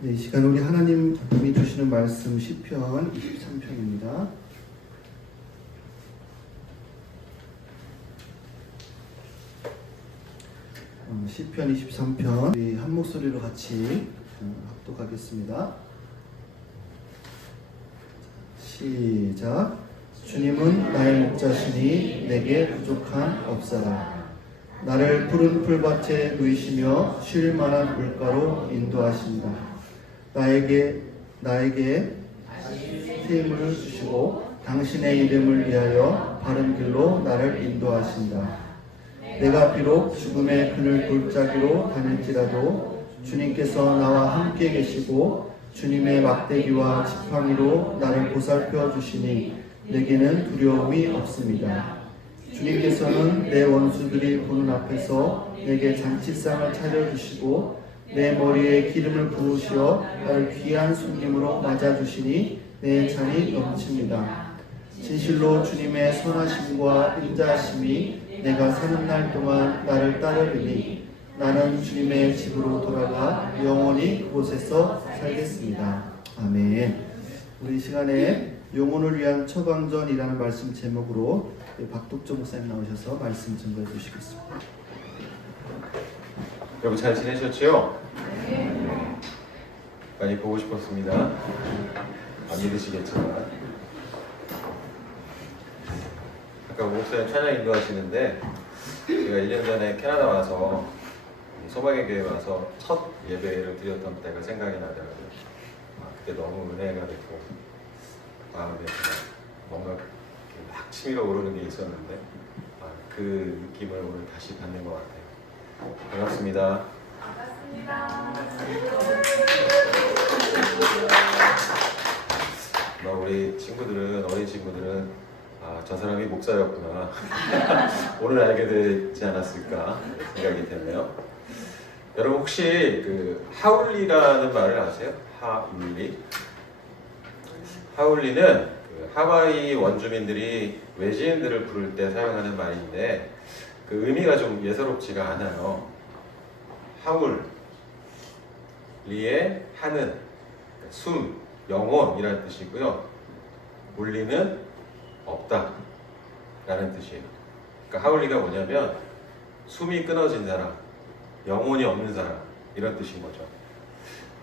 네, 이 시간 우리 하나님이 주시는 말씀 시편 23편입니다. 시편 23편 우리 한 목소리로 같이 합독하겠습니다. 시작. 주님은 나의 목자시니 내게 부족함 없사라. 나를 푸른 풀밭에 누이시며 쉴 만한 물가로 인도하신다. 나에게 새 힘을 주시고 당신의 이름을 위하여 바른 길로 나를 인도하신다. 내가 비록 죽음의 그늘 골짜기로 다닐지라도 주님께서 나와 함께 계시고 주님의 막대기와 지팡이로 나를 보살펴 주시니 내게는 두려움이 없습니다. 주님께서는 내 원수들이 보는 앞에서 내게 잔치상을 차려주시고 내 머리에 기름을 부으시어 나를 귀한 손님으로 맞아주시니 내 잔이 넘칩니다. 진실로 주님의 선하심과 인자하심이 내가 사는 날 동안 나를 따르리니 나는 주님의 집으로 돌아가 영원히 그곳에서 살겠습니다. 아멘. 우리 이 시간에 영혼을 위한 처방전이라는 말씀 제목으로 박독조 목사님 나오셔서 말씀 증거해 주시겠습니다. 여러분 잘 지내셨죠? 많이 보고 싶었습니다. 안 믿으시겠지만 아까 목사님 찬양 인도하시는데 제가 1년 전에 캐나다 와서 소망의 교회 와서 첫 예배를 드렸던 때가 생각이 나더라고요. 그때 너무 은혜가 됐고 마음에 뭔가 막 치밀어 오르는 게 있었는데 그 느낌을 오늘 다시 받는 것 같아요. 반갑습니다. 우리 친구들은, 어린 친구들은 저 사람이 목사였구나 오늘 알게 되지 않았을까 생각이 되네요. 여러분 혹시 그 하울리라는 말을 아세요? 하울리는 그 하와이 원주민들이 외지인들을 부를 때 사용하는 말인데 그 의미가 좀 예사롭지가 않아요. 하울, 리의 하는, 숨, 영혼이라는 뜻이고요. 울리는 없다 라는 뜻이에요. 그러니까 하울리가 뭐냐면 숨이 끊어진 사람, 영혼이 없는 사람 이런 뜻인 거죠.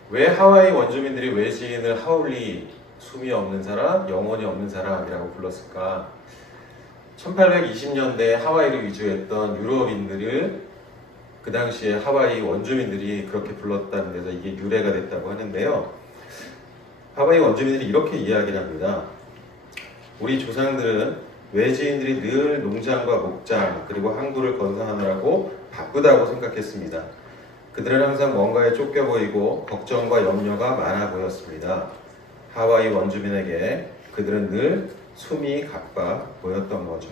왜 하와이 원주민들이 외지인을 하울리, 숨이 없는 사람, 영혼이 없는 사람이라고 불렀을까? 1820년대에 하와이를 이주했던 유럽인들을 그 당시에 하와이 원주민들이 그렇게 불렀다는 데서 이게 유래가 됐다고 하는데요. 하와이 원주민들이 이렇게 이야기를 합니다. 우리 조상들은 외지인들이 늘 농장과 목장 그리고 항구를 건설하느라고 바쁘다고 생각했습니다. 그들은 항상 뭔가에 쫓겨 보이고 걱정과 염려가 많아 보였습니다. 하와이 원주민에게 그들은 늘 숨이 가빠 보였던 거죠.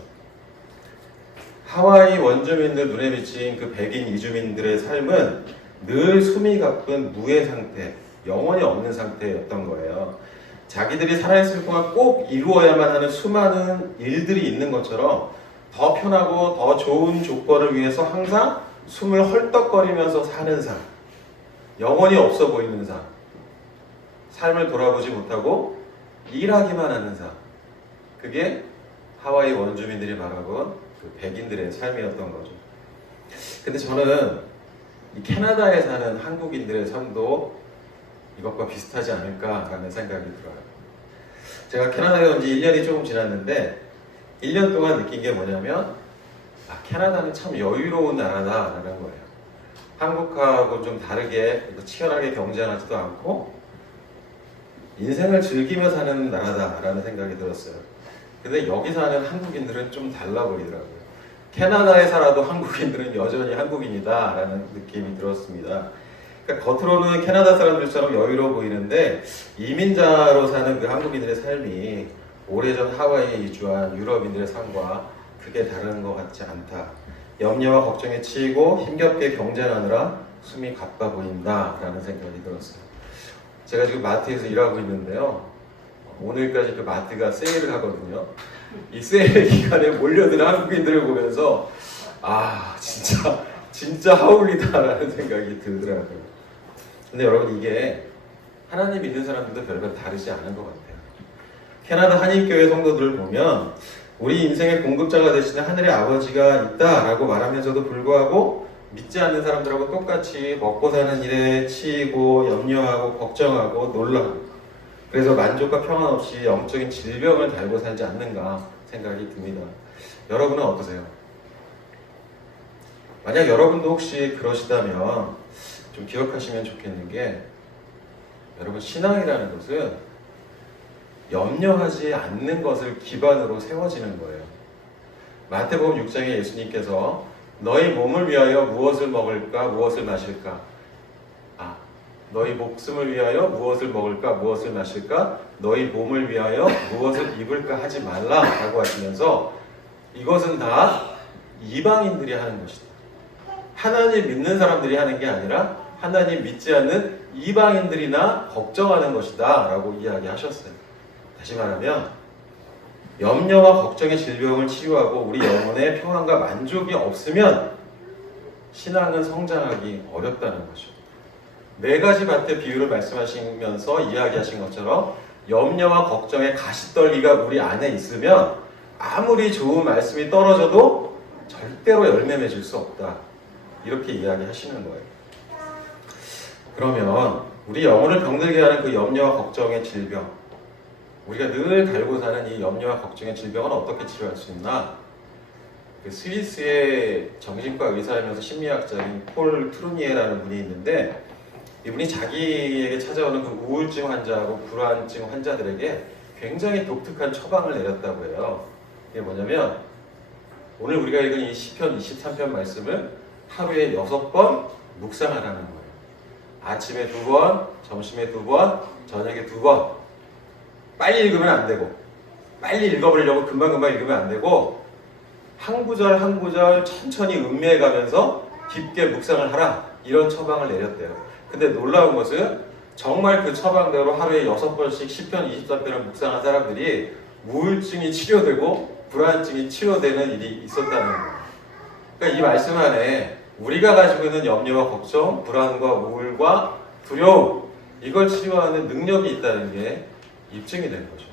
하와이 원주민들 눈에 비친 그 백인 이주민들의 삶은 늘 숨이 가쁜 무의 상태, 영혼이 없는 상태였던 거예요. 자기들이 살아있을 동안 꼭 이루어야만 하는 수많은 일들이 있는 것처럼 더 편하고 더 좋은 조건을 위해서 항상 숨을 헐떡거리면서 사는 삶, 영혼이 없어 보이는 삶, 삶을 돌아보지 못하고 일하기만 하는 삶, 그게 하와이 원주민들이 말하건 그 백인들의 삶이었던 거죠. 근데 저는 이 캐나다에 사는 한국인들의 삶도 이것과 비슷하지 않을까라는 생각이 들어요. 제가 캐나다에 온 지 1년이 조금 지났는데 1년 동안 느낀 게 뭐냐면 캐나다는 참 여유로운 나라다라는 거예요. 한국하고 좀 다르게 치열하게 경쟁하지도 않고 인생을 즐기며 사는 나라다라는 생각이 들었어요. 근데 여기 사는 한국인들은 좀 달라 보이더라고요. 캐나다에 살아도 한국인들은 여전히 한국인이다라는 느낌이 들었습니다. 그러니까 겉으로는 캐나다 사람들처럼 여유로워 보이는데 이민자로 사는 그 한국인들의 삶이 오래전 하와이에 이주한 유럽인들의 삶과 크게 다른 것 같지 않다. 염려와 걱정에 치이고 힘겹게 경쟁하느라 숨이 가빠 보인다라는 생각이 들었어요. 제가 지금 마트에서 일하고 있는데요. 오늘까지 그 마트가 세일을 하거든요. 이 세일 기간에 몰려드는 한국인들을 보면서 진짜 하울리다라는 생각이 들더라고요. 근데 여러분 이게 하나님 믿는 사람들도 별반 다르지 않은 것 같아요. 캐나다 한인교회 성도들을 보면 우리 인생의 공급자가 되시는 하늘의 아버지가 있다라고 말하면서도 불구하고 믿지 않는 사람들하고 똑같이 먹고 사는 일에 치이고 염려하고 걱정하고 놀라고, 그래서 만족과 평안 없이 영적인 질병을 달고 살지 않는가 생각이 듭니다. 여러분은 어떠세요? 만약 여러분도 혹시 그러시다면 좀 기억하시면 좋겠는 게, 여러분, 신앙이라는 것은 염려하지 않는 것을 기반으로 세워지는 거예요. 마태복음 6장에 예수님께서 너희 몸을 위하여 무엇을 먹을까 무엇을 마실까, 너희 목숨을 위하여 무엇을 먹을까 무엇을 마실까, 너희 몸을 위하여 무엇을 입을까 하지 말라라고 하시면서, 이것은 다 이방인들이 하는 것이다. 하나님 믿는 사람들이 하는 게 아니라 하나님 믿지 않는 이방인들이나 걱정하는 것이다 라고 이야기하셨어요. 다시 말하면 염려와 걱정의 질병을 치유하고 우리 영혼의 평안과 만족이 없으면 신앙은 성장하기 어렵다는 거죠. 네 가지 밭의 비유를 말씀하시면서 이야기하신 것처럼 염려와 걱정의 가시떨기가 우리 안에 있으면 아무리 좋은 말씀이 떨어져도 절대로 열매 맺을 수 없다, 이렇게 이야기하시는 거예요. 그러면 우리 영혼을 병들게 하는 그 염려와 걱정의 질병, 우리가 늘 달고 사는 이 염려와 걱정의 질병은 어떻게 치료할 수 있나? 그 스위스의 정신과 의사이면서 심리학자인 폴 트루니에라는 분이 있는데, 이분이 자기에게 찾아오는 그 우울증 환자하고 불안증 환자들에게 굉장히 독특한 처방을 내렸다고 해요. 이게 뭐냐면, 오늘 우리가 읽은 이 시편 23편 말씀을 하루에 6번 묵상하라는 거예요. 아침에 2번, 점심에 2번, 저녁에 2번. 빨리 읽으면 안 되고, 빨리 읽어버리려고 금방금방 읽으면 안 되고, 한 구절 한 구절 천천히 음미해 가면서 깊게 묵상을 하라, 이런 처방을 내렸대요. 근데 놀라운 것은 정말 그 처방대로 하루에 6번씩 시편 23편을 묵상한 사람들이 우울증이 치료되고 불안증이 치료되는 일이 있었다는 거예요. 그러니까 이 말씀 안에 우리가 가지고 있는 염려와 걱정, 불안과 우울과 두려움, 이걸 치유하는 능력이 있다는 게 입증이 된 거죠.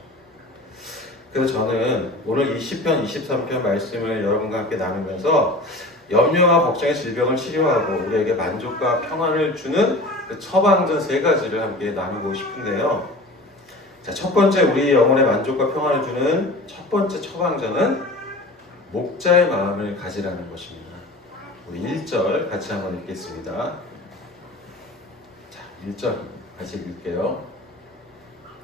그래서 저는 오늘 이 시편 23편 말씀을 여러분과 함께 나누면서 염려와 걱정의 질병을 치료하고 우리에게 만족과 평안을 주는 그 처방전 3가지를 함께 나누고 싶은데요. 자, 첫 번째, 우리 영혼의 만족과 평안을 주는 첫 번째 처방전은 목자의 마음을 가지라는 것입니다. 우리 1절 같이 한번 읽겠습니다. 자, 1절 같이 읽을게요.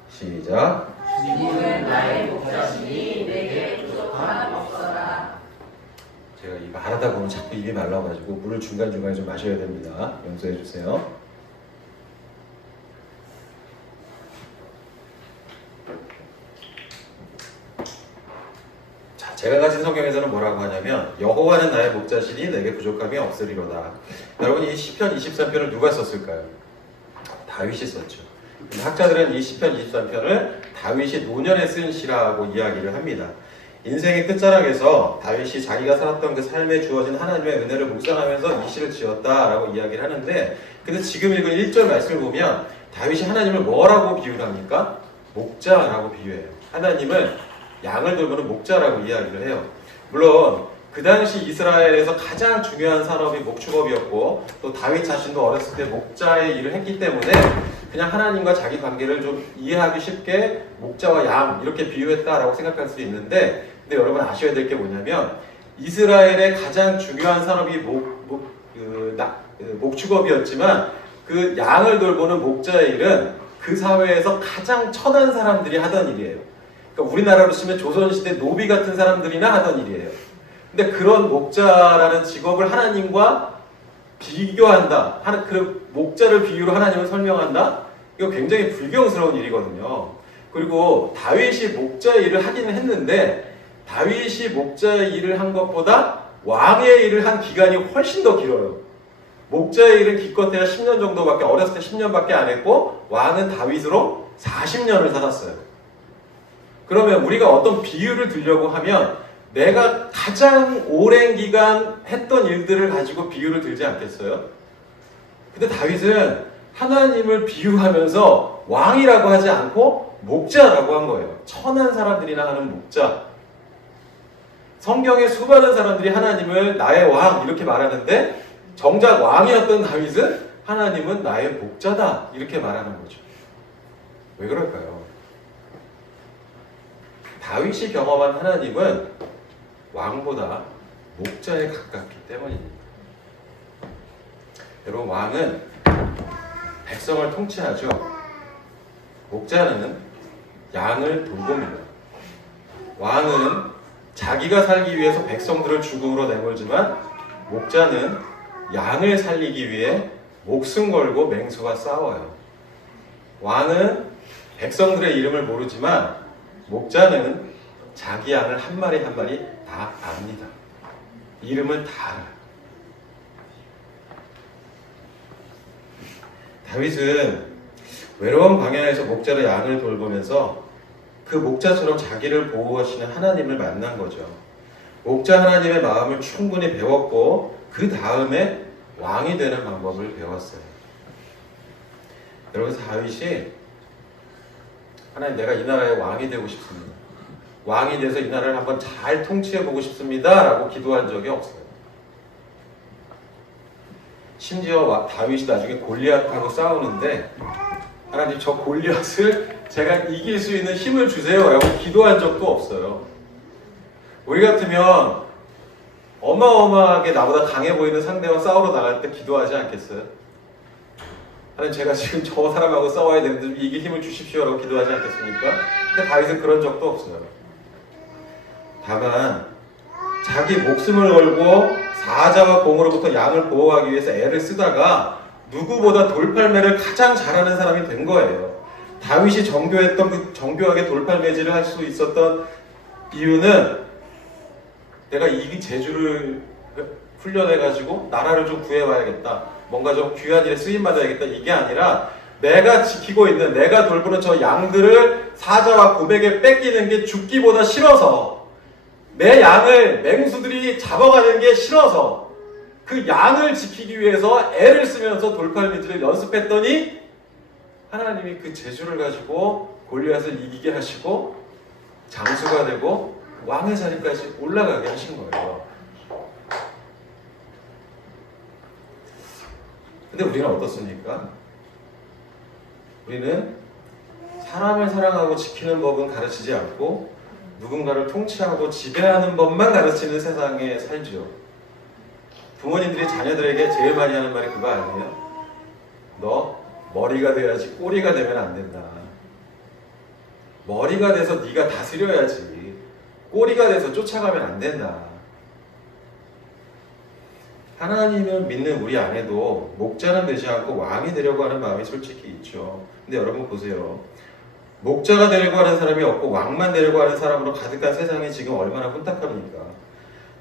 시작. 주님은 나의 목자시니 내게 부족함 없어라. 제가 이 말하다 보면 자꾸 입이 말라가지고 물을 중간중간에 좀 마셔야 됩니다. 용서해 주세요. 자, 제가 가진 성경에서는 뭐라고 하냐면, 여호와는 나의 목자시니 내게 부족함이 없으리로다. 여러분, 이 시편 23편을 누가 썼을까요? 다윗이 썼죠. 학자들은 이 시편 23편을 다윗이 노년에 쓴 시라고 이야기를 합니다. 인생의 끝자락에서 다윗이 자기가 살았던 그 삶에 주어진 하나님의 은혜를 묵상하면서 이 시를 지었다라고 이야기를 하는데, 근데 지금 읽은 1절 말씀을 보면 다윗이 하나님을 뭐라고 비유를 합니까? 목자라고 비유해요. 하나님을 양을 돌보는 목자라고 이야기를 해요. 물론 그 당시 이스라엘에서 가장 중요한 산업이 목축업이었고, 또 다윗 자신도 어렸을 때 목자의 일을 했기 때문에 그냥 하나님과 자기 관계를 좀 이해하기 쉽게 목자와 양 이렇게 비유했다라고 생각할 수 있는데, 근데 여러분 아셔야 될 게 뭐냐면, 이스라엘의 가장 중요한 산업이 목축업이었지만 그 양을 돌보는 목자의 일은 그 사회에서 가장 천한 사람들이 하던 일이에요. 그러니까 우리나라로 치면 조선시대 노비 같은 사람들이나 하던 일이에요. 근데 그런 목자라는 직업을 하나님과 비교한다, 그 목자를 비유로 하나님을 설명한다? 이거 굉장히 불경스러운 일이거든요. 그리고 다윗이 목자의 일을 하기는 했는데, 다윗이 목자의 일을 한 것보다 왕의 일을 한 기간이 훨씬 더 길어요. 목자의 일은 기껏해야 10년 정도밖에, 어렸을 때 10년밖에 안 했고, 왕은 다윗으로 40년을 살았어요. 그러면 우리가 어떤 비유를 들려고 하면 내가 가장 오랜 기간 했던 일들을 가지고 비유를 들지 않겠어요? 근데 다윗은 하나님을 비유하면서 왕이라고 하지 않고 목자라고 한 거예요. 천한 사람들이나 하는 목자. 성경에 수많은 사람들이 하나님을 나의 왕 이렇게 말하는데 정작 왕이었던 다윗은 하나님은 나의 목자다 이렇게 말하는 거죠. 왜 그럴까요? 다윗이 경험한 하나님은 왕보다 목자에 가깝기 때문입니다. 여러분, 왕은 백성을 통치하죠. 목자는 양을 돌봅니다. 왕은 자기가 살기 위해서 백성들을 죽음으로 내몰지만 목자는 양을 살리기 위해 목숨 걸고 맹수와 싸워요. 왕은 백성들의 이름을 모르지만 목자는 자기 양을 한 마리 한 마리 다 압니다. 이름을 다 알아요. 다윗은 외로운 광야에서 목자로 양을 돌보면서 그 목자처럼 자기를 보호하시는 하나님을 만난 거죠. 목자 하나님의 마음을 충분히 배웠고 그 다음에 왕이 되는 방법을 배웠어요. 여러분, 다윗이 하나님, 내가 이 나라의 왕이 되고 싶습니다. 왕이 돼서 이 나라를 한번 잘 통치해보고 싶습니다 라고 기도한 적이 없어요. 심지어 다윗이 나중에 골리앗하고 싸우는데 하나님, 저 골리앗을 제가 이길 수 있는 힘을 주세요 라고 기도한 적도 없어요. 우리 같으면 어마어마하게 나보다 강해 보이는 상대와 싸우러 나갈 때 기도하지 않겠어요? 하나님, 제가 지금 저 사람하고 싸워야 되는데 이길 힘을 주십시오 라고 기도하지 않겠습니까? 근데 다윗은 그런 적도 없어요. 다만 자기 목숨을 걸고 사자와 공으로부터 양을 보호하기 위해서 애를 쓰다가 누구보다 돌팔매를 가장 잘하는 사람이 된 거예요. 다윗이 정교했던 그 정교하게 돌팔매질을 할 수 있었던 이유는 내가 이 재주를 훈련해가지고 나라를 좀 구해와야겠다, 뭔가 좀 귀한 일에 쓰임받아야겠다, 이게 아니라 내가 지키고 있는, 내가 돌보는 저 양들을 사자와 고백에 뺏기는 게 죽기보다 싫어서, 내 양을 맹수들이 잡아가는 게 싫어서 그 양을 지키기 위해서 애를 쓰면서 돌팔매질을 연습했더니 하나님이 그 재주를 가지고 골리앗을 이기게 하시고 장수가 되고 왕의 자리까지 올라가게 하신 거예요. 근데 우리는 어떻습니까? 우리는 사람을 사랑하고 지키는 법은 가르치지 않고 누군가를 통치하고 지배하는 법만 가르치는 세상에 살죠. 부모님들이 자녀들에게 제일 많이 하는 말이 그거 아니에요? 너 머리가 돼야지 꼬리가 되면 안 된다. 머리가 돼서 네가 다스려야지 꼬리가 돼서 쫓아가면 안 된다. 하나님을 믿는 우리 안에도 목자는 되지 않고 왕이 되려고 하는 마음이 솔직히 있죠. 근데 여러분 보세요. 목자가 되려고 하는 사람이 없고 왕만 되려고 하는 사람으로 가득한 세상이 지금 얼마나 혼탁합니까?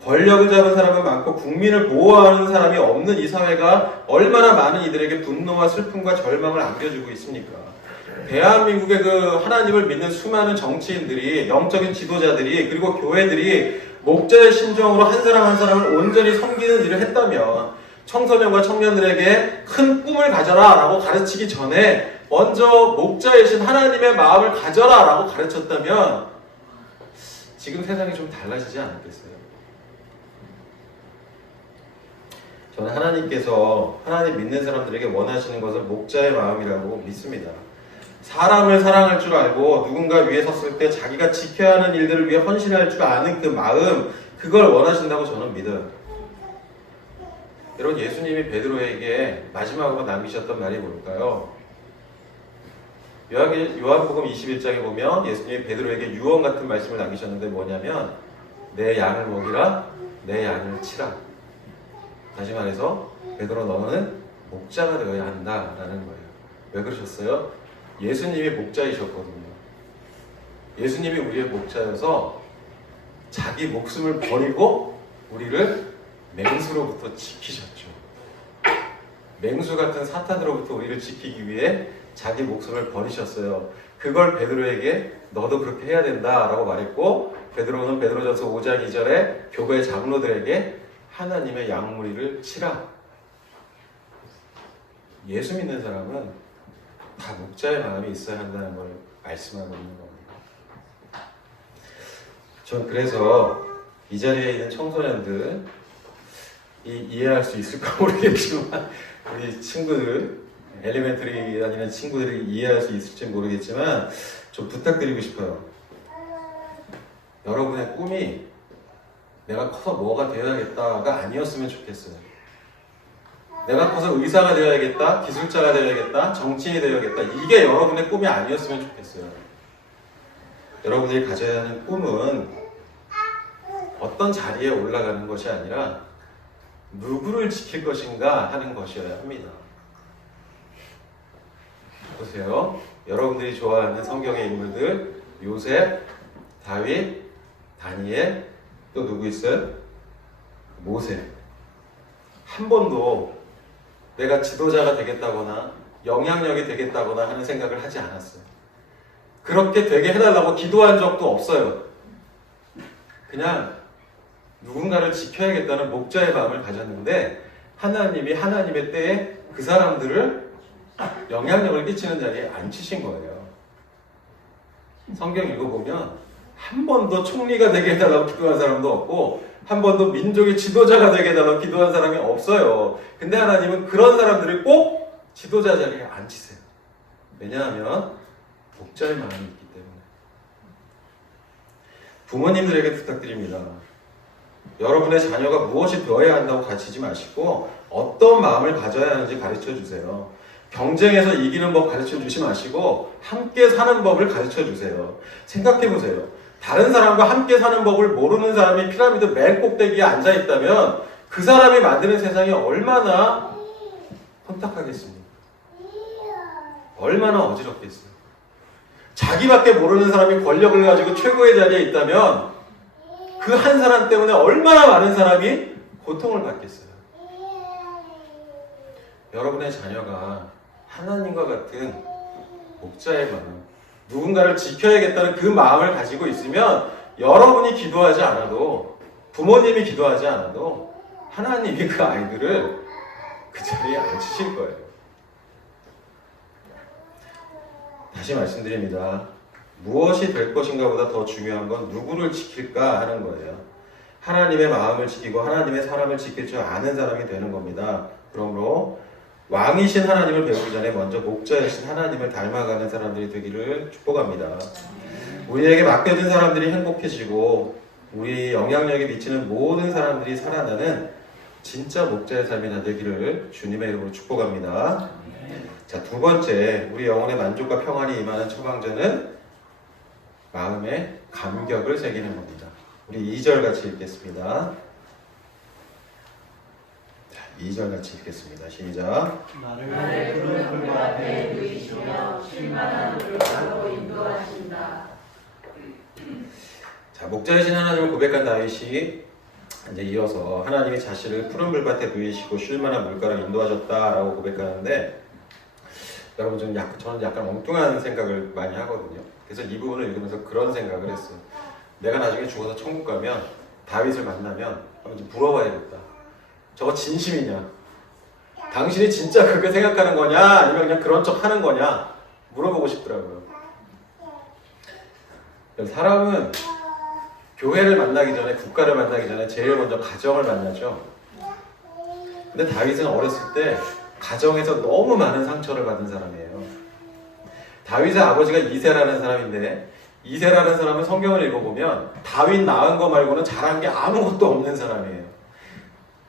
권력을 잡은 사람은 많고 국민을 보호하는 사람이 없는 이 사회가 얼마나 많은 이들에게 분노와 슬픔과 절망을 안겨주고 있습니까? 대한민국의 그 하나님을 믿는 수많은 정치인들이, 영적인 지도자들이, 그리고 교회들이 목자의 심정으로 한 사람 한 사람을 온전히 섬기는 일을 했다면, 청소년과 청년들에게 큰 꿈을 가져라 라고 가르치기 전에 먼저 목자이신 하나님의 마음을 가져라 라고 가르쳤다면 지금 세상이 좀 달라지지 않았겠어요? 저는 하나님께서 하나님 믿는 사람들에게 원하시는 것은 목자의 마음이라고 믿습니다. 사람을 사랑할 줄 알고 누군가 위에 섰을 때 자기가 지켜야 하는 일들을 위해 헌신할 줄 아는 그 마음, 그걸 원하신다고 저는 믿어요. 여러분, 예수님이 베드로에게 마지막으로 남기셨던 말이 뭘까요? 요한복음 21장에 보면 예수님이 베드로에게 유언 같은 말씀을 남기셨는데 뭐냐면 내 양을 먹이라, 내 양을 치라. 다시 말해서 베드로, 너는 목자가 되어야 한다라는 거예요. 왜 그러셨어요? 예수님이 목자이셨거든요. 예수님이 우리의 목자여서 자기 목숨을 버리고 우리를 맹수로부터 지키셨죠. 맹수 같은 사탄으로부터 우리를 지키기 위해 자기 목숨을 버리셨어요. 그걸 베드로에게 너도 그렇게 해야 된다라고 말했고, 베드로는 베드로전서 5장 2절에 교회 장로들에게 하나님의 양무리를 치라, 예수 믿는 사람은 다 목자의 마음이 있어야 한다는 걸 말씀하고 있는 겁니다. 전 그래서 이 자리에 있는 청소년들 이해할 수 있을까 모르겠지만 우리 친구들 엘리멘터리 다니는 친구들이 이해할 수 있을지 모르겠지만 좀 부탁드리고 싶어요. 여러분의 꿈이 내가 커서 뭐가 되어야겠다가 아니었으면 좋겠어요. 내가 커서 의사가 되어야겠다, 기술자가 되어야겠다, 정치인이 되어야겠다, 이게 여러분의 꿈이 아니었으면 좋겠어요. 여러분들이 가져야 하는 꿈은 어떤 자리에 올라가는 것이 아니라 누구를 지킬 것인가 하는 것이어야 합니다. 보세요. 여러분들이 좋아하는 성경의 인물들, 요셉, 다윗, 다니엘, 또 누구 있어요? 모세. 한 번도 내가 지도자가 되겠다거나 영향력이 되겠다거나 하는 생각을 하지 않았어요. 그렇게 되게 해달라고 기도한 적도 없어요. 그냥 누군가를 지켜야겠다는 목자의 마음을 가졌는데 하나님이 하나님의 때에 그 사람들을 영향력을 끼치는 자리에 앉히신 거예요. 성경 읽어보면 한 번도 총리가 되게 해달라고 기도한 사람도 없고 한 번도 민족의 지도자가 되게 해달라고 기도한 사람이 없어요. 근데 하나님은 그런 사람들을 꼭 지도자 자리에 앉히세요. 왜냐하면 목자의 마음이 있기 때문에. 부모님들에게 부탁드립니다. 여러분의 자녀가 무엇이 되어야 한다고 가르치지 마시고 어떤 마음을 가져야 하는지 가르쳐 주세요. 경쟁에서 이기는 법 가르쳐 주지 마시고 함께 사는 법을 가르쳐 주세요. 생각해 보세요. 다른 사람과 함께 사는 법을 모르는 사람이 피라미드 맨 꼭대기에 앉아 있다면 그 사람이 만드는 세상이 얼마나 혼탁하겠습니까? 얼마나 어지럽겠어요. 자기밖에 모르는 사람이 권력을 가지고 최고의 자리에 있다면 그 한 사람 때문에 얼마나 많은 사람이 고통을 받겠어요. 여러분의 자녀가 하나님과 같은 목자의 마음, 누군가를 지켜야겠다는 그 마음을 가지고 있으면 여러분이 기도하지 않아도, 부모님이 기도하지 않아도 하나님이 그 아이들을 그 자리에 앉히실 거예요. 다시 말씀드립니다. 무엇이 될 것인가 보다 더 중요한 건 누구를 지킬까 하는 거예요. 하나님의 마음을 지키고 하나님의 사람을 지킬 줄 아는 사람이 되는 겁니다. 그러므로 왕이신 하나님을 배우기 전에 먼저 목자이신 하나님을 닮아가는 사람들이 되기를 축복합니다. 우리에게 맡겨진 사람들이 행복해지고 우리 영향력이 미치는 모든 사람들이 살아나는 진짜 목자의 삶이 되기를 주님의 이름으로 축복합니다. 자, 두 번째, 우리 영혼의 만족과 평안이 임하는 처방전은 마음에 감격을 새기는 겁니다. 우리 2절 같이 읽겠습니다. 자, 2절 같이 읽겠습니다. 시작. 나를 푸른 풀 앞에 누이시며 쉴만한 물가로 인도하신다. 자, 목자이신 하나님을 고백한 다윗이 이제 이어서 하나님이 자신을 푸른 물밭에 누이시고 쉴만한 물가로 인도하셨다라고 고백하는데, 여러분 저는 약간 엉뚱한 생각을 많이 하거든요. 그래서 이 부분을 읽으면서 그런 생각을 했어요. 내가 나중에 죽어서 천국 가면 다윗을 만나면 한번 좀 물어봐야겠다. 저거 진심이냐? 당신이 진짜 그렇게 생각하는 거냐? 아니면 그냥 그런 척 하는 거냐? 물어보고 싶더라고요. 사람은 교회를 만나기 전에, 국가를 만나기 전에 제일 먼저 가정을 만나죠. 근데 다윗은 어렸을 때 가정에서 너무 많은 상처를 받은 사람이에요. 다윗의 아버지가 이새라는 사람인데, 이새라는 사람은 성경을 읽어보면 다윗 낳은 거 말고는 잘한 게 아무것도 없는 사람이에요.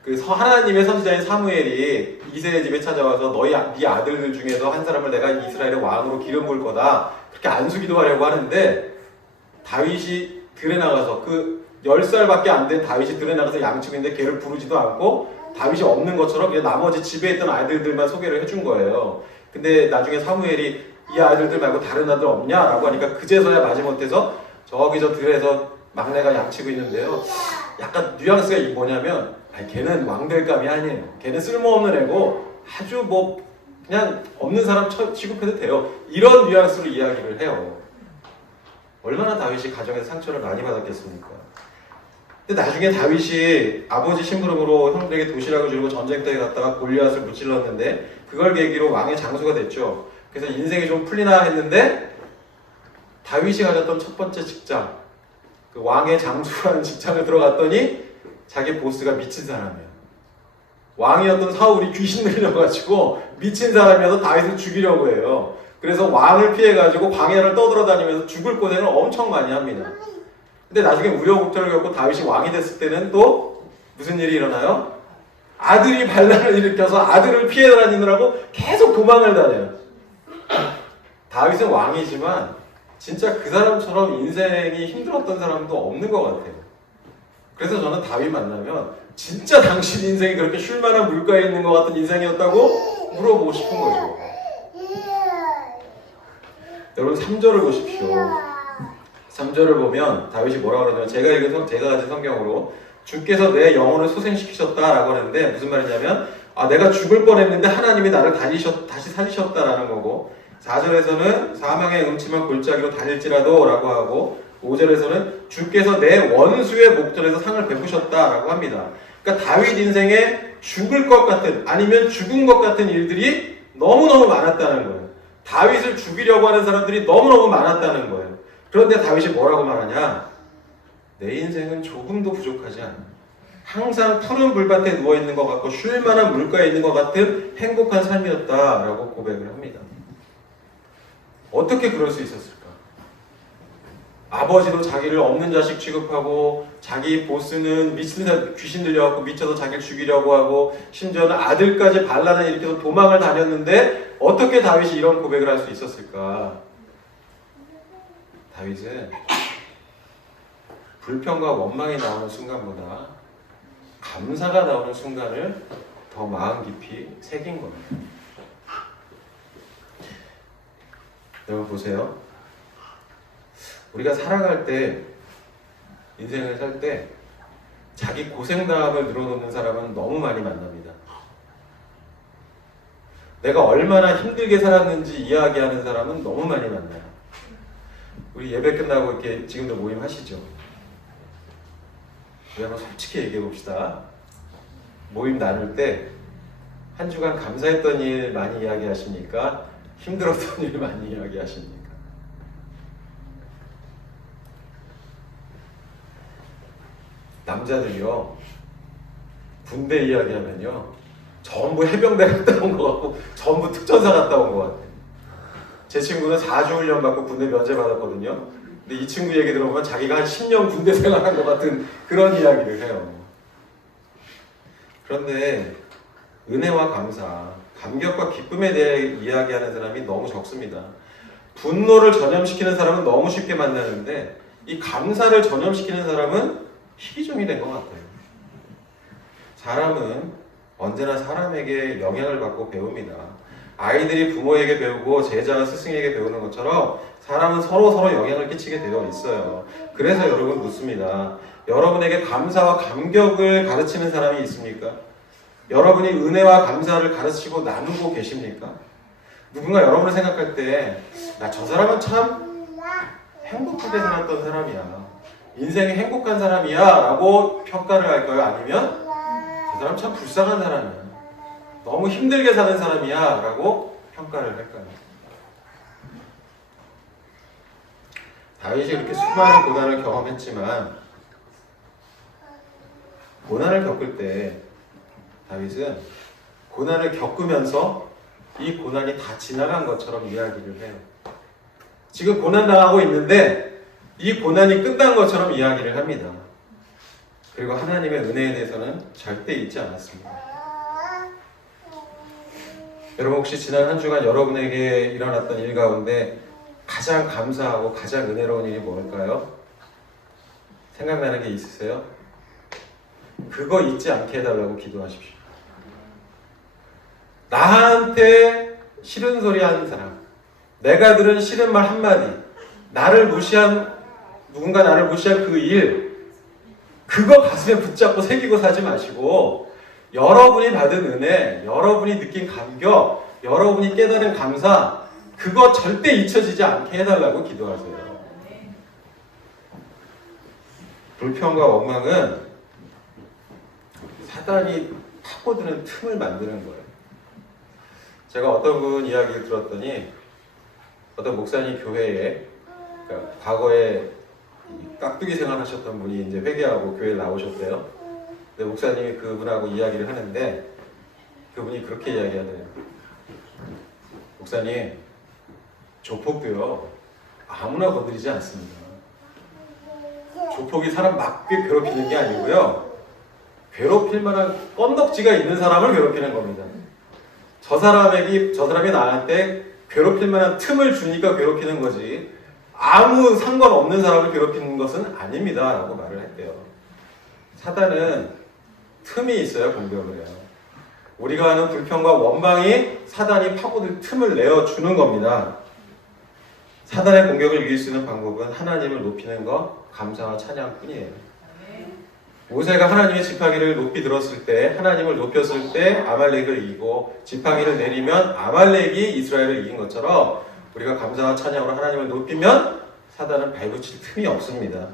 그 하나님의 선지자인 사무엘이 이새의 집에 찾아와서 네 아들들 중에서 한 사람을 내가 이스라엘의 왕으로 기름 부을 거다, 그렇게 안수기도 하려고 하는데, 다윗이 들에 나가서, 그 10살밖에 안 된 다윗이 들에 나가서 양치고 있는데 걔를 부르지도 않고 다윗이 없는 것처럼 그냥 나머지 집에 있던 아이들만 소개를 해준 거예요. 근데 나중에 사무엘이 이 아이들들 말고 다른 아들 없냐? 라고 하니까 그제서야 마지못해서 저기 저 들에서 막내가 양치고 있는데요. 약간 뉘앙스가 뭐냐면, 걔는 왕될감이 아니에요. 걔는 쓸모없는 애고 아주 그냥 없는 사람 취급해도 돼요. 이런 뉘앙스로 이야기를 해요. 얼마나 다윗이 가정에서 상처를 많이 받았겠습니까? 근데 나중에 다윗이 아버지 심부름으로 형들에게 도시락을 주고 전쟁터에 갔다가 골리앗을 무찔렀는데 그걸 계기로 왕의 장수가 됐죠. 그래서 인생이 좀 풀리나 했는데 다윗이 가졌던 첫 번째 직장, 그 왕의 장수라는 직장을 들어갔더니 자기 보스가 미친 사람이에요. 왕이었던 사울이 귀신 들려가지고 미친 사람이어서 다윗을 죽이려고 해요. 그래서 왕을 피해가지고 광야를 떠돌아다니면서 죽을 고생을 엄청 많이 합니다. 근데 나중에 우여곡절을 겪고 다윗이 왕이 됐을 때는 또 무슨 일이 일어나요? 아들이 반란을 일으켜서 아들을 피해 다니느라고 계속 도망을 다녀요. 다윗은 왕이지만 진짜 그 사람처럼 인생이 힘들었던 사람도 없는 것 같아요. 그래서 저는 다윗 만나면 진짜 당신 인생이 그렇게 쉴만한 물가에 있는 것 같은 인생이었다고 물어보고 싶은 거죠. 여러분 3절을 보십시오. 3절을 보면 다윗이 뭐라고 그러냐면 제가 가진 성경으로 주께서 내 영혼을 소생시키셨다라고 하는데 무슨 말이냐면 내가 죽을 뻔했는데 하나님이 나를 다시 살리셨다라는 거고 4절에서는 사망의 음침한 골짜기로 다닐지라도 라고 하고 5절에서는 주께서 내 원수의 목전에서 상을 베푸셨다라고 합니다. 그러니까 다윗 인생에 죽을 것 같은 아니면 죽은 것 같은 일들이 너무너무 많았다는 거예요. 다윗을 죽이려고 하는 사람들이 너무너무 많았다는 거예요. 그런데 다윗이 뭐라고 말하냐? 내 인생은 조금도 부족하지 않아. 항상 푸른 불밭에 누워있는 것 같고 쉴만한 물가에 있는 것 같은 행복한 삶이었다라고 고백을 합니다. 어떻게 그럴 수 있었을까? 아버지도 자기를 없는 자식 취급하고 자기 보스는 귀신 들려갖고 미쳐서 자기를 죽이려고 하고 심지어는 아들까지 반란을 일으켜서 도망을 다녔는데 어떻게 다윗이 이런 고백을 할 수 있었을까? 다윗은 불평과 원망이 나오는 순간보다 감사가 나오는 순간을 더 마음 깊이 새긴 겁니다. 여러분 보세요. 우리가 살아갈 때, 인생을 살 때 자기 고생담을 늘어놓는 사람은 너무 많이 만납니다. 내가 얼마나 힘들게 살았는지 이야기하는 사람은 너무 많이 만나요. 우리 예배 끝나고 이렇게 지금도 모임 하시죠? 우리 한번 솔직히 얘기해 봅시다. 모임 나눌 때 한 주간 감사했던 일 많이 이야기하십니까? 힘들었던 일 많이 이야기하십니까? 남자들이요, 군대 이야기하면요 전부 해병대 갔다 온 것 같고 전부 특전사 갔다 온 것 같아요. 제 친구는 4주 훈련 받고 군대 면제 받았거든요. 근데 이 친구 얘기 들어보면 자기가 한 10년 군대 생활한 것 같은 그런 이야기를 해요. 그런데 은혜와 감사, 감격과 기쁨에 대해 이야기하는 사람이 너무 적습니다. 분노를 전염시키는 사람은 너무 쉽게 만나는데 이 감사를 전염시키는 사람은 희귀종이 된 것 같아요. 사람은 언제나 사람에게 영향을 받고 배웁니다. 아이들이 부모에게 배우고 제자가 스승에게 배우는 것처럼 사람은 서로 영향을 끼치게 되어 있어요. 그래서 여러분 묻습니다. 여러분에게 감사와 감격을 가르치는 사람이 있습니까? 여러분이 은혜와 감사를 가르치고 나누고 계십니까? 누군가 여러분을 생각할 때 저 사람은 참 행복하게 살았던 사람이야, 인생이 행복한 사람이야 라고 평가를 할까요? 아니면 저 사람 참 불쌍한 사람이야, 너무 힘들게 사는 사람이야 라고 평가를 할까요? 다윗이 이렇게 수많은 고난을 경험했지만 고난을 겪을 때 다윗은 고난을 겪으면서 이 고난이 다 지나간 것처럼 이야기를 해요. 지금 고난당하고 있는데 이 고난이 끝난 것처럼 이야기를 합니다. 그리고 하나님의 은혜에 대해서는 절대 잊지 않았습니다. 여러분 혹시 지난 한 주간 여러분에게 일어났던 일 가운데 가장 감사하고 가장 은혜로운 일이 뭘까요? 생각나는 게 있으세요? 그거 잊지 않게 해달라고 기도하십시오. 나한테 싫은 소리 하는 사람, 내가 들은 싫은 말 한마디, 누군가 나를 무시한 그 일, 그거 가슴에 붙잡고 새기고 사지 마시고 여러분이 받은 은혜, 여러분이 느낀 감격, 여러분이 깨달은 감사, 그거 절대 잊혀지지 않게 해달라고 기도하세요. 불평과 원망은 사단이 파고드는 틈을 만드는 거예요. 제가 어떤 분 이야기를 들었더니 어떤 목사님 교회에 그러니까 과거에 깍두기 생활하셨던 분이 이제 회개하고 교회에 나오셨대요. 근데 목사님이 그분하고 이야기를 하는데 그분이 그렇게 이야기하더래요. 목사님, 조폭도요 아무나 건드리지 않습니다. 조폭이 사람 막 괴롭히는 게 아니고요, 괴롭힐 만한 건덕지가 있는 사람을 괴롭히는 겁니다. 저 사람이 나한테 괴롭힐 만한 틈을 주니까 괴롭히는 거지 아무 상관없는 사람을 괴롭히는 것은 아닙니다 라고 말을 했대요. 사단은 틈이 있어야 공격을 해요. 우리가 하는 불평과 원망이 사단이 파고들 틈을 내어주는 겁니다. 사단의 공격을 이길 수 있는 방법은 하나님을 높이는 것, 감사와 찬양뿐이에요. 모세가 하나님의 지팡이를 높이 들었을 때, 하나님을 높였을 때 아말렉을 이기고 지팡이를 내리면 아말렉이 이스라엘을 이긴 것처럼 우리가 감사와 찬양으로 하나님을 높이면 사단은 발붙일 틈이 없습니다.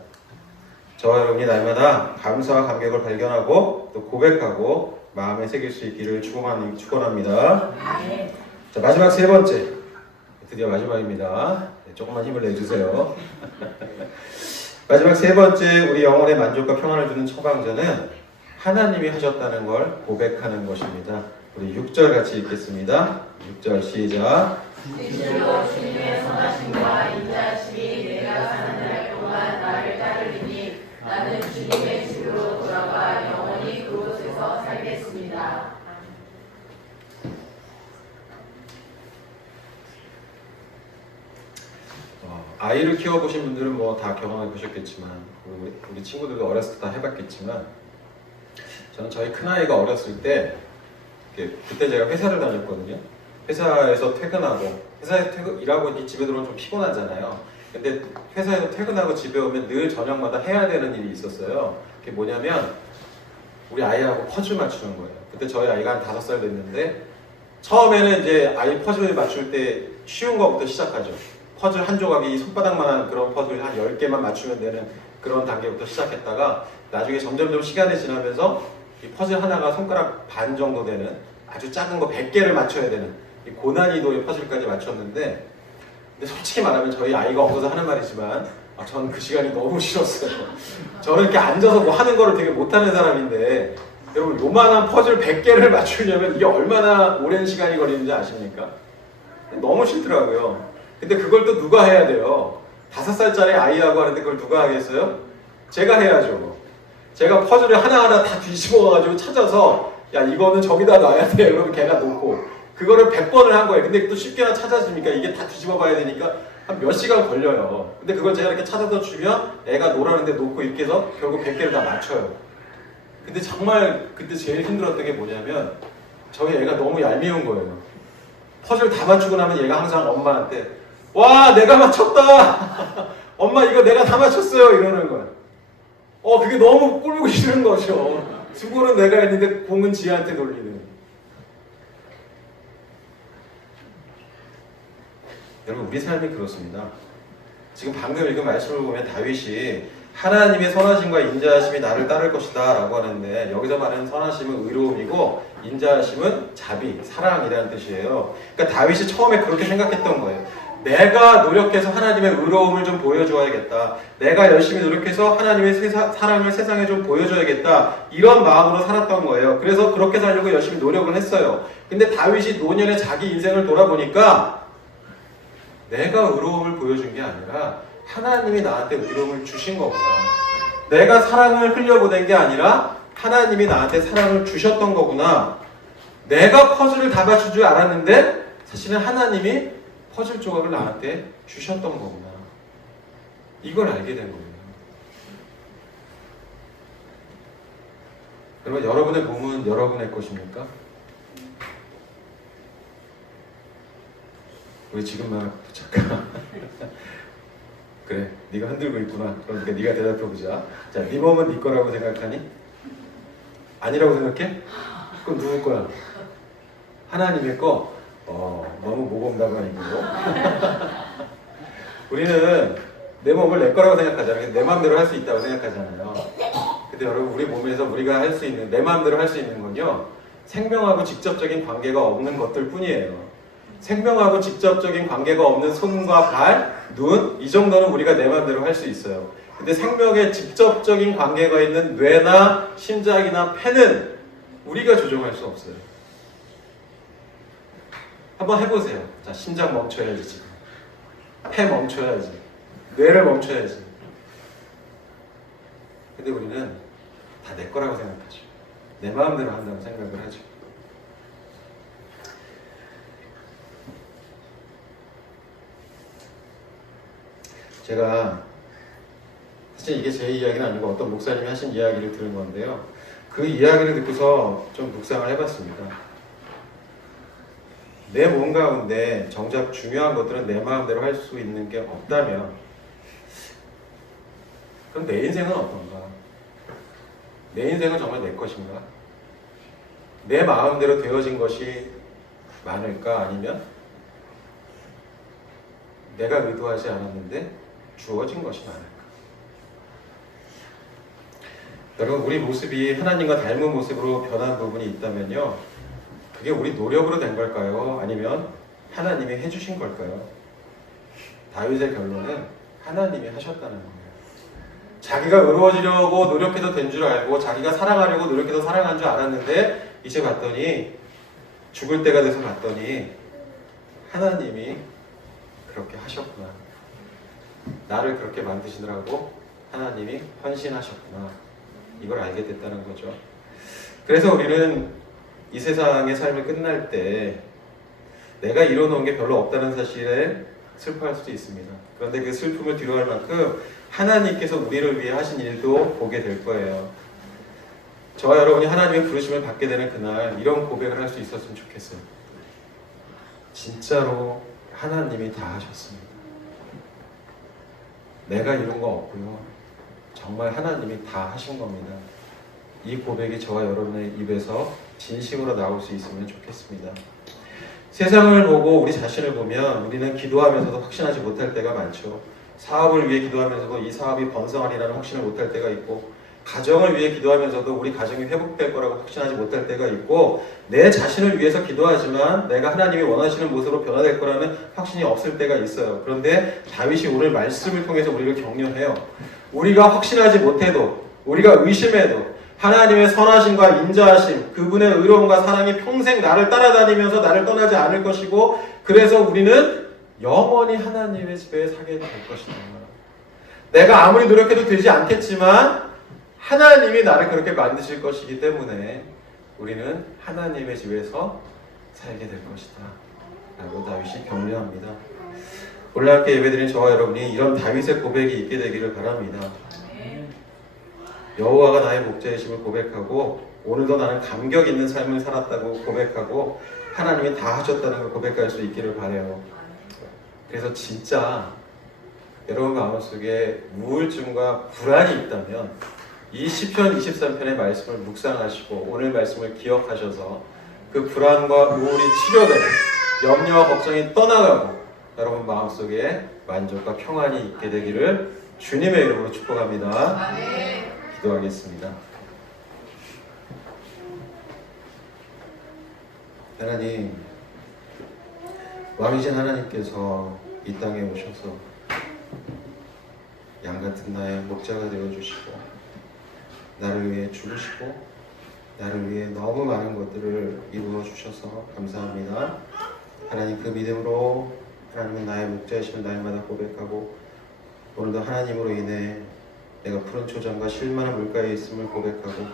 저와 여러분이 날마다 감사와 감격을 발견하고 또 고백하고 마음에 새길 수 있기를 축원합니다. 자, 마지막 세 번째, 드디어 마지막입니다. 조금만 힘을 내주세요. 마지막 세 번째, 우리 영혼의 만족과 평안을 주는 처방전은 하나님이 하셨다는 걸 고백하는 것입니다. 우리 6절 같이 읽겠습니다. 6절 시작. 진실로 주님의 선하심과 인자하심이 내가 사는 날 동안 나를 따르리니 나는 주님의 집으로 돌아가 영원히 그곳에서 살겠습니다. 아이를 키워보신 분들은 뭐 다 경험해 보셨겠지만 우리 친구들도 어렸을 때 다 해봤겠지만 저는 저희 큰아이가 어렸을 때 그때 제가 회사를 다녔거든요. 회사에서 퇴근하고 일하고 집에 들어오면 좀 피곤하잖아요. 근데 회사에서 퇴근하고 집에 오면 늘 저녁마다 해야 되는 일이 있었어요. 그게 뭐냐면 우리 아이하고 퍼즐 맞추는 거예요. 그때 저희 아이가 한 5살 됐는데 처음에는 이제 아이 퍼즐 맞출 때 쉬운 거부터 시작하죠. 퍼즐 한 조각이 손바닥만한 그런 퍼즐 한 10개만 맞추면 되는 그런 단계부터 시작했다가 나중에 점점점 시간이 지나면서 이 퍼즐 하나가 손가락 반 정도 되는 아주 작은 거 100개를 맞춰야 되는 이 고난이도의 퍼즐까지 맞췄는데, 근데 솔직히 말하면 저희 아이가 없어서 하는 말이지만 저는 그 시간이 너무 싫었어요. 저는 이렇게 앉아서 뭐 하는 거를 되게 못하는 사람인데 여러분 요만한 퍼즐 100개를 맞추려면 이게 얼마나 오랜 시간이 걸리는지 아십니까? 너무 싫더라고요. 근데 그걸 또 누가 해야 돼요? 5살짜리 아이하고 하는데 그걸 누가 하겠어요? 제가 해야죠. 제가 퍼즐을 하나하나 다 뒤집어가지고 찾아서 야 이거는 저기다 놔야 돼. 그러면 걔가 놓고 그거를 100번을 한 거예요. 근데 또 쉽게나 찾아집니까? 이게 다 뒤집어 봐야 되니까 한 몇 시간 걸려요. 근데 그걸 제가 이렇게 찾아서 주면 애가 놓으라는데 놓고 이렇게 해서 결국 100개를 다 맞춰요. 근데 정말 그때 제일 힘들었던 게 뭐냐면 저희 애가 너무 얄미운 거예요. 퍼즐 다 맞추고 나면 얘가 항상 엄마한테 와 내가 맞췄다 엄마 이거 내가 다 맞췄어요 이러는 거야. 그게 너무 꼴보기 싫은 거죠. 수고는 내가 했는데 공은 지한테 돌리는. 여러분 우리 삶이 그렇습니다. 지금 방금 읽은 말씀을 보면 다윗이 하나님의 선하심과 인자하심이 나를 따를 것이다 라고 하는데 여기서 말하는 선하심은 의로움이고 인자하심은 자비, 사랑이라는 뜻이에요. 그러니까 다윗이 처음에 그렇게 생각했던 거예요. 내가 노력해서 하나님의 의로움을 좀 보여줘야겠다. 내가 열심히 노력해서 하나님의 사랑을 세상에 좀 보여줘야겠다. 이런 마음으로 살았던 거예요. 그래서 그렇게 살려고 열심히 노력을 했어요. 근데 다윗이 노년에 자기 인생을 돌아보니까 내가 의로움을 보여준 게 아니라 하나님이 나한테 의로움을 주신 거구나. 내가 사랑을 흘려보낸 게 아니라 하나님이 나한테 사랑을 주셨던 거구나. 내가 퍼즐을 다 맞출 줄 알았는데 사실은 하나님이 퍼즐 조각을 나한테 주셨던 거구나. 이걸 알게 된 거예요. 여러분, 여러분의 몸은 여러분의 것입니까? 우리 지금 막 잠깐 그래, 네가 흔들고 있구나. 그러니까 네가 대답해보자. 자, 네 몸은 네 거라고 생각하니? 아니라고 생각해? 그럼 누구 거야? 하나님의 거? 너무 모범답은 아니고. 우리는 내 몸을 내 거라고 생각하잖아요. 내 마음대로 할 수 있다고 생각하잖아요. 근데 여러분, 우리 몸에서 우리가 할 수 있는, 내 마음대로 할 수 있는 건요, 생명하고 직접적인 관계가 없는 것들 뿐이에요. 생명하고 직접적인 관계가 없는 손과 발, 눈, 이 정도는 우리가 내 마음대로 할 수 있어요. 근데 생명에 직접적인 관계가 있는 뇌나 심장이나 폐는 우리가 조종할 수 없어요. 한번 해보세요. 자, 심장 멈춰야지 지금. 폐 멈춰야지. 뇌를 멈춰야지. 근데 우리는 다 내 거라고 생각하죠. 내 마음대로 한다고 생각을 하죠. 제가 사실 이게 제 이야기는 아니고 어떤 목사님이 하신 이야기를 들은 건데요. 그 이야기를 듣고서 좀 묵상을 해봤습니다. 내 몸 가운데 정작 중요한 것들은 내 마음대로 할 수 있는 게 없다면 그럼 내 인생은 어떤가? 내 인생은 정말 내 것인가? 내 마음대로 되어진 것이 많을까? 아니면 내가 의도하지 않았는데 주어진 것이 많을까? 여러분, 우리 모습이 하나님과 닮은 모습으로 변한 부분이 있다면요, 그게 우리 노력으로 된 걸까요? 아니면 하나님이 해주신 걸까요? 다윗의 결론은 하나님이 하셨다는 거예요. 자기가 의로워지려고 노력해도 된 줄 알고 자기가 사랑하려고 노력해서 사랑한 줄 알았는데 이제 봤더니, 죽을 때가 돼서 봤더니 하나님이 그렇게 하셨구나. 나를 그렇게 만드시느라고 하나님이 헌신하셨구나. 이걸 알게 됐다는 거죠. 그래서 우리는 이 세상의 삶이 끝날 때 내가 이뤄놓은 게 별로 없다는 사실에 슬퍼할 수도 있습니다. 그런데 그 슬픔을 뒤로할 만큼 하나님께서 우리를 위해 하신 일도 보게 될 거예요. 저와 여러분이 하나님의 부르심을 받게 되는 그날 이런 고백을 할 수 있었으면 좋겠어요. 진짜로 하나님이 다 하셨습니다. 내가 이룬 거 없고요. 정말 하나님이 다 하신 겁니다. 이 고백이 저와 여러분의 입에서 진심으로 나올 수 있으면 좋겠습니다. 세상을 보고 우리 자신을 보면 우리는 기도하면서도 확신하지 못할 때가 많죠. 사업을 위해 기도하면서도 이 사업이 번성하리라는 확신을 못할 때가 있고, 가정을 위해 기도하면서도 우리 가정이 회복될 거라고 확신하지 못할 때가 있고, 내 자신을 위해서 기도하지만 내가 하나님이 원하시는 모습으로 변화될 거라는 확신이 없을 때가 있어요. 그런데 다윗이 오늘 말씀을 통해서 우리를 격려해요. 우리가 확신하지 못해도, 우리가 의심해도 하나님의 선하심과 인자하심, 그분의 의로움과 사랑이 평생 나를 따라다니면서 나를 떠나지 않을 것이고, 그래서 우리는 영원히 하나님의 집에 살게 될 것이다. 내가 아무리 노력해도 되지 않겠지만 하나님이 나를 그렇게 만드실 것이기 때문에 우리는 하나님의 집에서 살게 될 것이다 라고 다윗이 격려합니다. 오늘 함께 예배드린 저와 여러분이 이런 다윗의 고백이 있게 되기를 바랍니다. 여호와가 나의 목자이심을 고백하고, 오늘도 나는 감격 있는 삶을 살았다고 고백하고, 하나님이 다 하셨다는 걸 고백할 수 있기를 바라요. 그래서 진짜 여러분 마음속에 우울증과 불안이 있다면 이 시편 23편의 말씀을 묵상하시고 오늘 말씀을 기억하셔서 그 불안과 우울이 치료되고 염려와 걱정이 떠나가고 여러분 마음속에 만족과 평안이 있게 되기를 주님의 이름으로 축복합니다. 기도하겠습니다. 하나님, 왕이신 하나님께서 이 땅에 오셔서 양같은 나의 목자가 되어주시고 나를 위해 죽으시고 나를 위해 너무 많은 것들을 이루어 주셔서 감사합니다. 하나님, 그 믿음으로 하나님은 나의 목자이심을 날마다 고백하고 오늘도 하나님으로 인해 내가 푸른 초장과 실만한 물가에 있음을 고백하고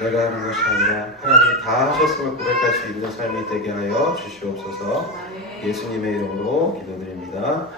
내가 하는 것이 아니라 하나님이 다 하셨음을 고백할 수 있는 삶이 되게 하여 주시옵소서. 예수님의 이름으로 기도드립니다.